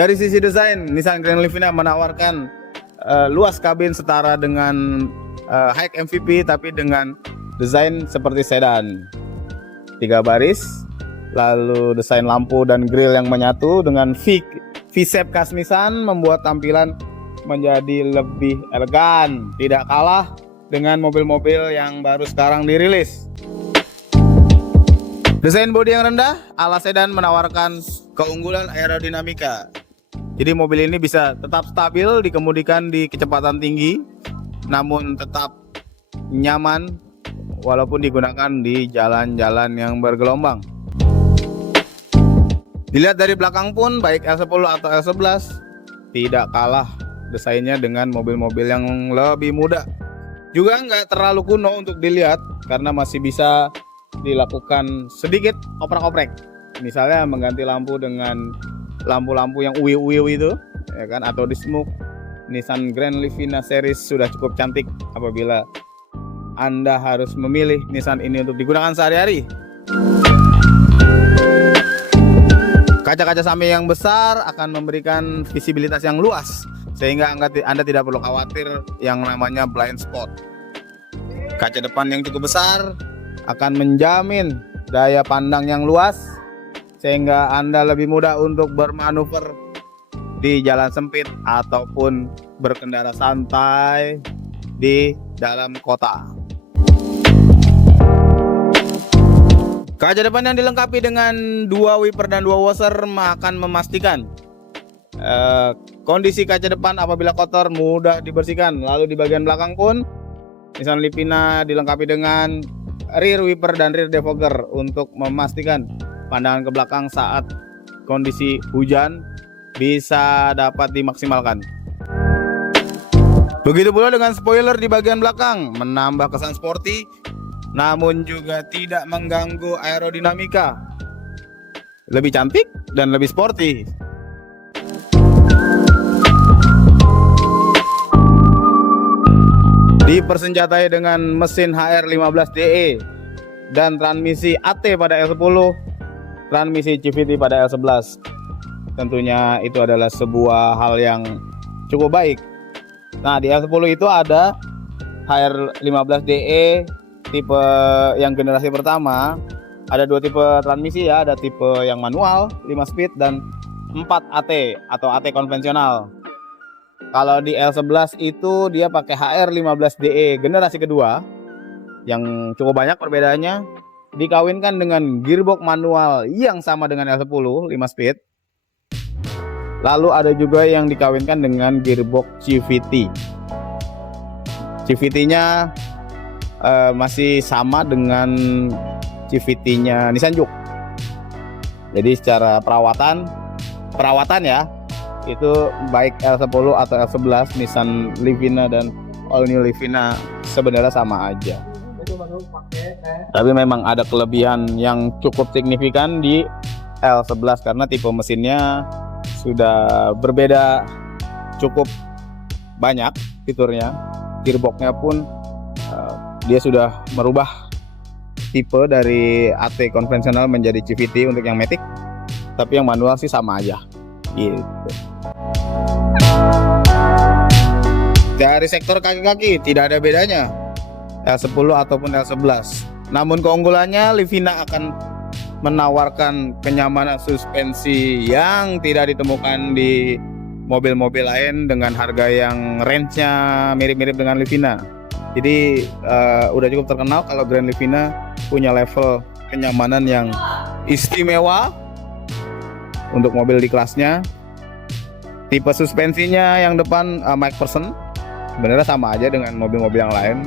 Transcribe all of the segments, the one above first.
Dari sisi desain, Nissan Grand Livina menawarkan luas kabin setara dengan High MVP tapi dengan desain seperti sedan. 3 baris, lalu desain lampu dan grill yang menyatu dengan V-shape khas Nissan membuat tampilan menjadi lebih elegan, tidak kalah dengan mobil-mobil yang baru sekarang dirilis. Desain bodi yang rendah ala sedan menawarkan keunggulan aerodinamika. Jadi mobil ini bisa tetap stabil dikemudikan di kecepatan tinggi, namun tetap nyaman walaupun digunakan di jalan-jalan yang bergelombang. Dilihat dari belakang pun baik L10 atau L11 tidak kalah desainnya dengan mobil-mobil yang lebih muda. Juga nggak terlalu kuno untuk dilihat karena masih bisa dilakukan sedikit oprek-oprek. Misalnya mengganti lampu dengan lampu-lampu yang uwi-uwi itu, ya kan, atau di smoke. Nissan Grand Livina series sudah cukup cantik apabila Anda harus memilih Nissan ini untuk digunakan sehari-hari. Kaca-kaca samping yang besar akan memberikan visibilitas yang luas sehingga Anda tidak perlu khawatir yang namanya blind spot. Kaca depan yang cukup besar akan menjamin daya pandang yang luas sehingga Anda lebih mudah untuk bermanuver di jalan sempit ataupun berkendara santai di dalam kota. Kaca depan yang dilengkapi dengan 2 wiper dan 2 washer akan memastikan kondisi kaca depan apabila kotor mudah dibersihkan. Lalu di bagian belakang pun Nissan Livina dilengkapi dengan rear wiper dan rear defogger untuk memastikan pandangan ke belakang saat kondisi hujan bisa dapat dimaksimalkan. Begitu pula dengan spoiler di bagian belakang, menambah kesan sporty namun juga tidak mengganggu aerodinamika. Lebih cantik dan lebih sporty. Dipersenjatai dengan mesin HR15DE dan transmisi AT pada L10, transmisi CVT pada L11. Tentunya itu adalah sebuah hal yang cukup baik. Nah, di L10 itu ada HR15DE tipe yang generasi pertama. Ada 2 tipe transmisi ya, ada tipe yang manual 5 speed dan 4 AT atau AT konvensional. Kalau di L11 itu dia pakai HR15DE generasi kedua yang cukup banyak perbedaannya, dikawinkan dengan gearbox manual yang sama dengan L10 5 speed. Lalu ada juga yang dikawinkan dengan gearbox CVT. CVT-nya masih sama dengan CVT-nya Nissan Juke. Jadi secara perawatan ya, itu baik L10 atau L11 Nissan Livina dan All New Livina sebenarnya sama aja. Tapi memang ada kelebihan yang cukup signifikan di L11 karena tipe mesinnya sudah berbeda cukup banyak fiturnya. Gearboxnya pun dia sudah merubah tipe dari AT konvensional menjadi CVT untuk yang matic, tapi yang manual sih sama aja gitu. Dari sektor kaki-kaki tidak ada bedanya L10 ataupun L11. Namun keunggulannya Livina akan menawarkan kenyamanan suspensi yang tidak ditemukan di mobil-mobil lain dengan harga yang range-nya mirip-mirip dengan Livina. Jadi udah cukup terkenal kalau Grand Livina punya level kenyamanan yang istimewa untuk mobil di kelasnya. Tipe suspensinya yang depan MacPherson sebenarnya sama aja dengan mobil-mobil yang lain.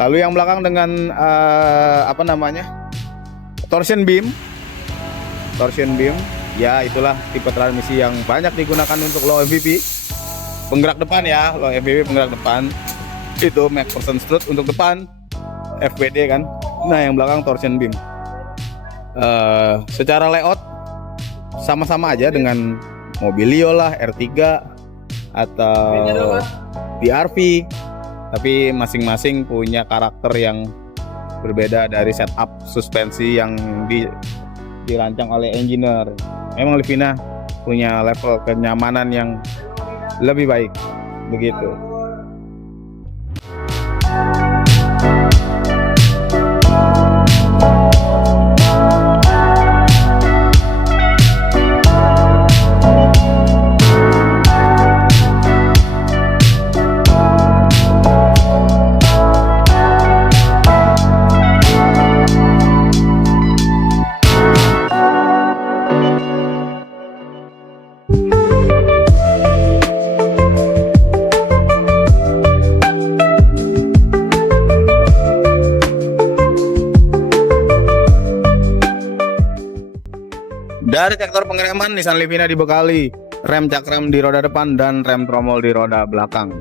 Lalu yang belakang dengan torsion beam. Ya itulah tipe transmisi yang banyak digunakan untuk low MVP. Penggerak depan ya, low MVP penggerak depan. Itu MacPherson strut untuk depan, FPD kan. Nah yang belakang torsion beam. Secara layout sama-sama aja dengan Mobilio lah, R3 atau BRV, tapi masing-masing punya karakter yang berbeda dari setup suspensi yang dirancang oleh engineer. Memang Livina punya level kenyamanan yang lebih baik begitu. Dari sektor pengereman, Nissan Livina dibekali rem cakram di roda depan dan rem tromol di roda belakang.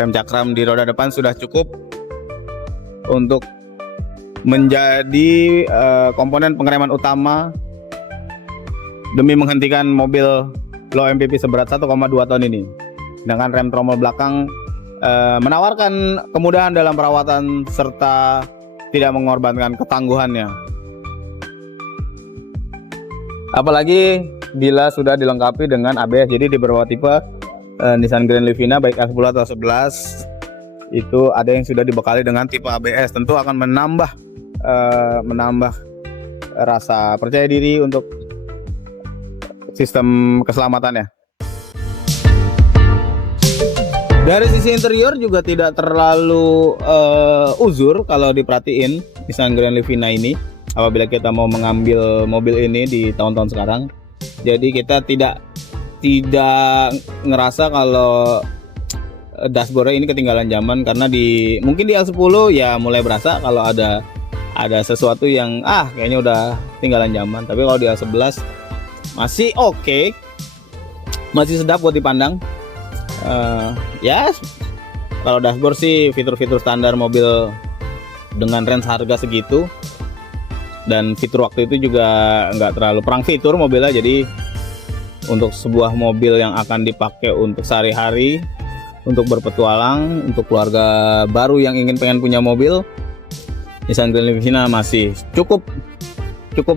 Rem cakram di roda depan sudah cukup untuk menjadi komponen pengereman utama demi menghentikan mobil low MPV seberat 1,2 ton ini. Dengan rem tromol belakang menawarkan kemudahan dalam perawatan serta tidak mengorbankan ketangguhannya. Apalagi bila sudah dilengkapi dengan ABS. Jadi di beberapa tipe Nissan Grand Livina baik A10 atau 11 itu ada yang sudah dibekali dengan tipe ABS. Tentu akan menambah rasa percaya diri untuk sistem keselamatannya. Dari sisi interior juga tidak terlalu uzur kalau diperhatiin Nissan Grand Livina ini. Apabila kita mau mengambil mobil ini di tahun-tahun sekarang, jadi kita tidak ngerasa kalau dashboardnya ini ketinggalan zaman, karena mungkin di L10 ya mulai berasa kalau ada sesuatu yang kayaknya udah ketinggalan zaman. Tapi kalau di L11 masih oke, masih sedap buat dipandang. Ya kalau dashboard sih fitur-fitur standar mobil dengan range harga segitu. Dan fitur waktu itu juga nggak terlalu perang fitur mobilnya, jadi untuk sebuah mobil yang akan dipakai untuk sehari-hari, untuk berpetualang, untuk keluarga baru yang pengen punya mobil, Nissan Grand Livina masih cukup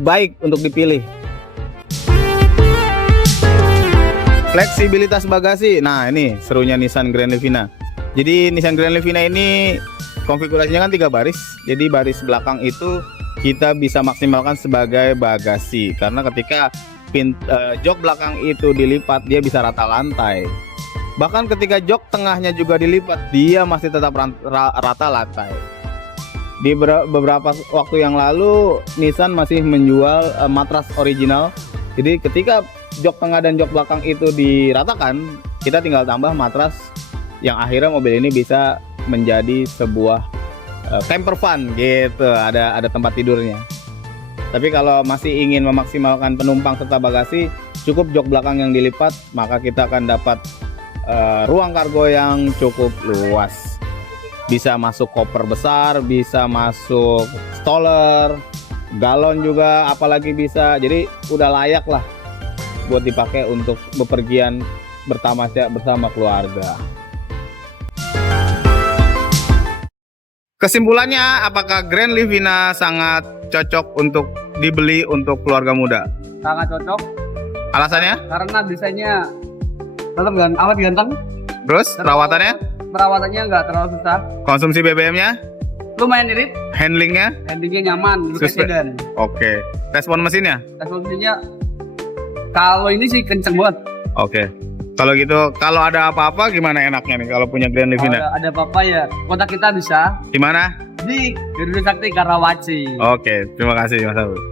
baik untuk dipilih. Fleksibilitas bagasi, nah ini serunya Nissan Grand Livina. Jadi Nissan Grand Livina ini konfigurasinya kan 3 baris, jadi baris belakang itu kita bisa maksimalkan sebagai bagasi, karena ketika jok belakang itu dilipat dia bisa rata lantai. Bahkan ketika jok tengahnya juga dilipat dia masih tetap rata lantai. Di beberapa waktu yang lalu Nissan masih menjual matras original. Jadi ketika jok tengah dan jok belakang itu diratakan, kita tinggal tambah matras yang akhirnya mobil ini bisa menjadi sebuah camper van gitu, ada tempat tidurnya. Tapi kalau masih ingin memaksimalkan penumpang serta bagasi, cukup jok belakang yang dilipat, maka kita akan dapat ruang kargo yang cukup luas. Bisa masuk koper besar, bisa masuk stroller, galon juga, apalagi bisa. Jadi udah layak lah buat dipakai untuk bepergian bertamasya bersama keluarga. Kesimpulannya, apakah Grand Livina sangat cocok untuk dibeli untuk keluarga muda? Sangat cocok. Alasannya? Karena desainnya tetap amat ganteng. Terus perawatannya? Perawatannya nggak terlalu susah. Konsumsi BBM-nya? Lumayan irit. Handlingnya? Handlingnya nyaman. Sedan. Oke. Respon mesinnya? Respon mesinnya kalau ini sih kenceng banget. Oke. Kalau gitu, kalau ada apa-apa gimana enaknya nih kalau punya Grand Livina? Kalau ada apa-apa ya kontak kita bisa. Di mana? Di Garuda Sakti Karawaci. Oke, terima kasih Mas Abu.